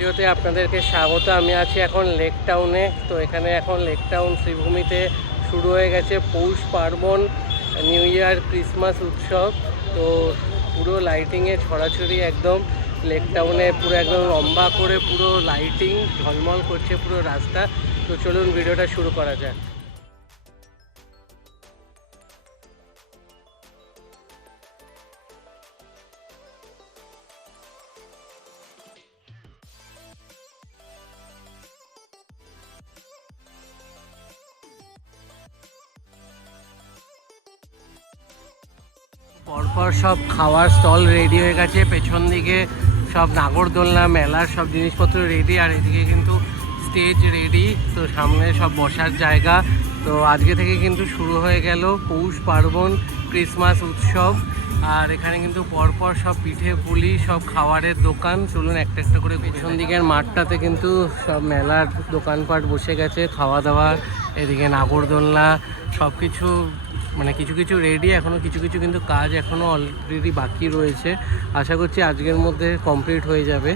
ভিডিওতে আপনাদেরকে স্বাগত। আমি আছি এখন লেক টাউনে। তো এখানে এখন লেক টাউন শ্রীভূমিতে শুরু হয়ে গেছে পৌষ পার্বণ, নিউ ইয়ার, ক্রিসমাস উৎসব। তো পুরো লাইটিংয়ে ছড়াছড়ি একদম লেক টাউনে, পুরো একদম লম্বা করে পুরো লাইটিং ঝলমল করছে পুরো রাস্তা। তো চলুন ভিডিওটা শুরু করা যাক। পরপর সব খাওয়ার স্টল রেডি হয়ে গেছে, পেছন দিকে সব নাগরদোলনা মেলার সব জিনিসপত্র রেডি, আর এদিকে কিন্তু স্টেজ রেডি। তো সামনে সব বসার জায়গা। তো আজকে থেকে কিন্তু শুরু হয়ে গেল পৌষ পার্বণ, ক্রিসমাস উৎসব। আর এখানে কিন্তু পরপর সব পিঠে পুলি, সব খাবারের দোকান। চলুন একটা একটা করে। পেছন দিকের মাঠটাতে কিন্তু সব মেলার দোকানপাট বসে গেছে, খাওয়া দাওয়া, এদিকে নাগরদোলনা সব কিছু, মানে কিছু কিছু রেডি, এখনও কিছু কিছু কিন্তু কাজ এখনও অলরেডি বাকি রয়েছে। আশা করছি আজকের মধ্যে কমপ্লিট হয়ে যাবে।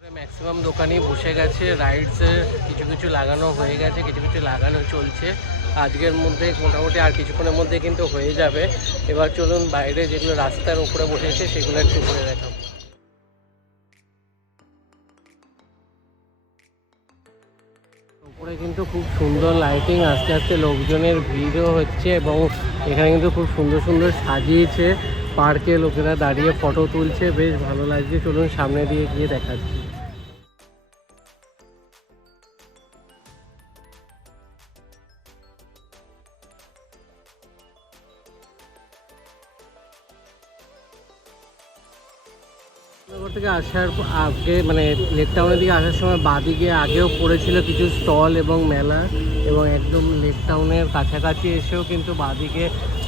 ম্যাক্সিমাম দোকানই বসে গেছে, রাইডসের কিছু কিছু লাগানো হয়ে গেছে, কিছু কিছু লাগানো চলছে। আজকের মধ্যে মোটামুটি আর কিছুক্ষণের মধ্যে কিন্তু হয়ে যাবে। এবার চলুন বাইরে যেগুলো রাস্তার উপরে বসেছে সেগুলো একটু ঘুরে দেখাবো। উপরে কিন্তু খুব সুন্দর লাইটিং, আস্তে আস্তে লোকজনের ভিড়ও হচ্ছে এবং এখানে কিন্তু খুব সুন্দর সুন্দর সাজিয়েছে। পার্কে লোকেরা দাঁড়িয়ে ফটো তুলছে, বেশ ভালো লাগছে। চলুন সামনে দিয়ে গিয়ে দেখাচ্ছি। থেকে আসার আগে, মানে লেক টাউনের দিকে আসার সময় বাঁদিকে আগেও পড়েছিল কিছু স্টল এবং মেলা, এবং একদম লেক টাউনের কাছাকাছি এসেও কিন্তু বাঁদিকে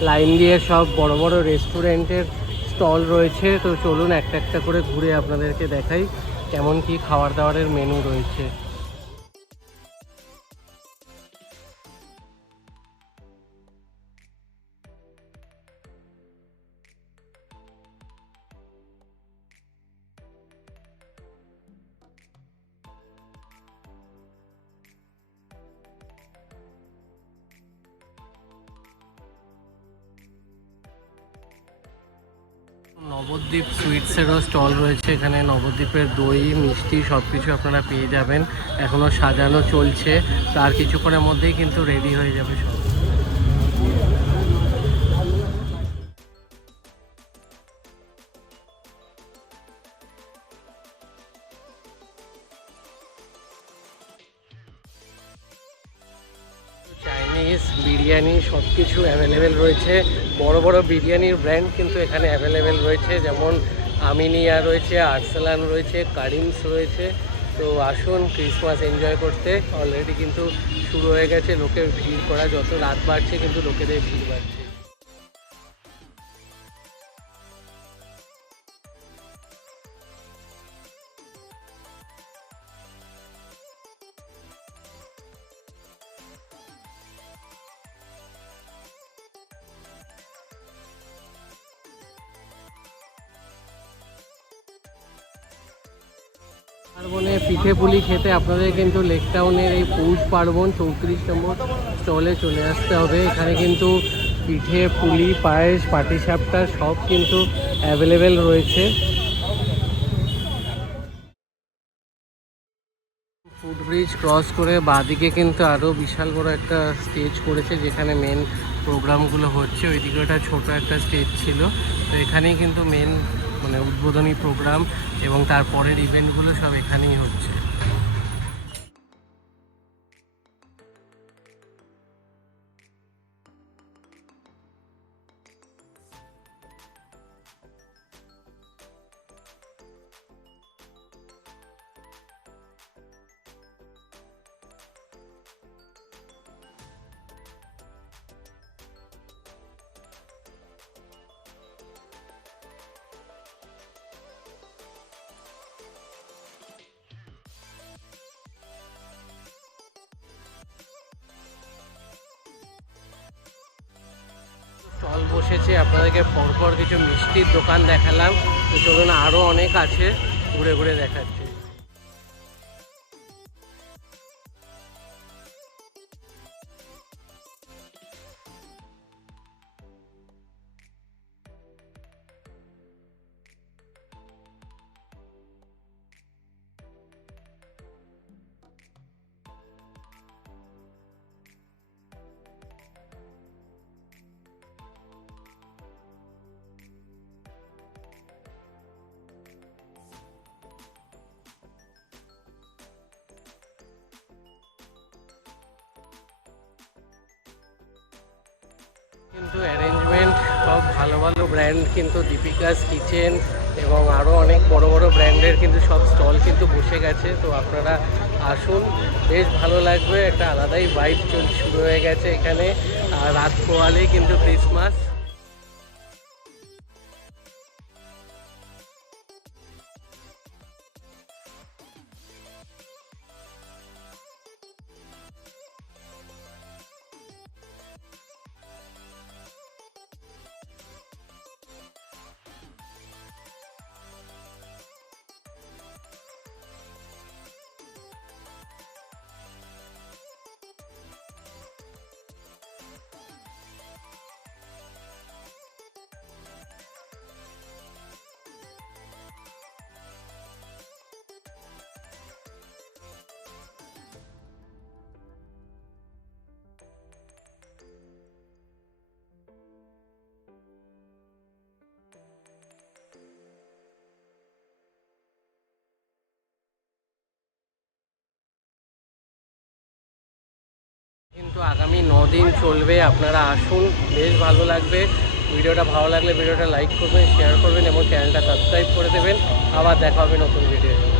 লাইন দিয়ে সব বড় বড় রেস্টুরেন্টের স্টল রয়েছে। তো চলুন একটা একটা করে ঘুরে আপনাদেরকে দেখাই কেমন কি খাবার দাবারের মেনু রয়েছে। নবদ্বীপ সুইটসেরও স্টল রয়েছে। এখানে নবদ্বীপের দই, মিষ্টি সব কিছু আপনারা পেয়ে যাবেন। এখনও সাজানো চলছে, তার কিছুক্ষণের মধ্যেই কিন্তু রেডি হয়ে যাবে সব। চাইনিজ বিরিয়ানি সব কিছু অ্যাভেলেবেল রয়েছে। বড় বড় বিরিয়ানির ব্র্যান্ড কিন্তু এখানে অ্যাভেলেবেল রয়েছে, যেমন আমিনিয়া রয়েছে, আরসালান রয়েছে, কারিমস রয়েছে। তো আসুন ক্রিসমাস এনজয় করতে। অলরেডি কিন্তু শুরু হয়ে গেছে লোকের ভিড় করা, যত রাত বাড়ছে কিন্তু লোকেদের ভিড় বাড়ছে। পার্বণে পিঠে পুলি খেতে আপনাদের কিন্তু লেক টাউনের এই পৌষ পার্বণ 34 নম্বর স্টলে চলে আসতে হবে। এখানে কিন্তু পিঠে পুলি পায়েস পাটিসাপটা সব কিন্তু অ্যাভেলেবেল রয়েছে। ফুটব্রিজ ক্রস করে বাঁদিকে কিন্তু আরও বিশাল বড় একটা স্টেজ করেছে, যেখানে মেন প্রোগ্রামগুলো হচ্ছে। ওইদিকে একটা ছোট একটা স্টেজ ছিল, তো এখানেই কিন্তু মেন মানে উদ্বোধনী প্রোগ্রাম এবং তারপরের ইভেন্টগুলো সব এখানেই হচ্ছে। স্টল বসেছে, আপনাদেরকে পরপর কিছু মিষ্টির দোকান দেখালাম, তো চলুন আরও অনেক আছে, ঘুরে ঘুরে দেখাচ্ছি। কিন্তু অ্যারেঞ্জমেন্ট সব ভালো ভালো ব্র্যান্ড, কিন্তু দীপিকাস কিচেন এবং আরও অনেক বড় বড় ব্র্যান্ডের কিন্তু সব স্টল কিন্তু বসে গেছে। তো আপনারা আসুন, বেশ ভালো লাগবে, একটা আলাদাই ভাইব শুরু হয়ে গেছে এখানে। আর রাত পোয়ালেই কিন্তু ক্রিসমাস। কিন্তু আগামী 9 দিন চলবে, আপনারা আসুন, বেশ ভালো লাগবে। ভিডিওটা ভালো লাগলে ভিডিওটা লাইক করবেন, শেয়ার করবেন এবং চ্যানেলটা সাবস্ক্রাইব করে দেবেন। আবার দেখা হবে নতুন ভিডিও।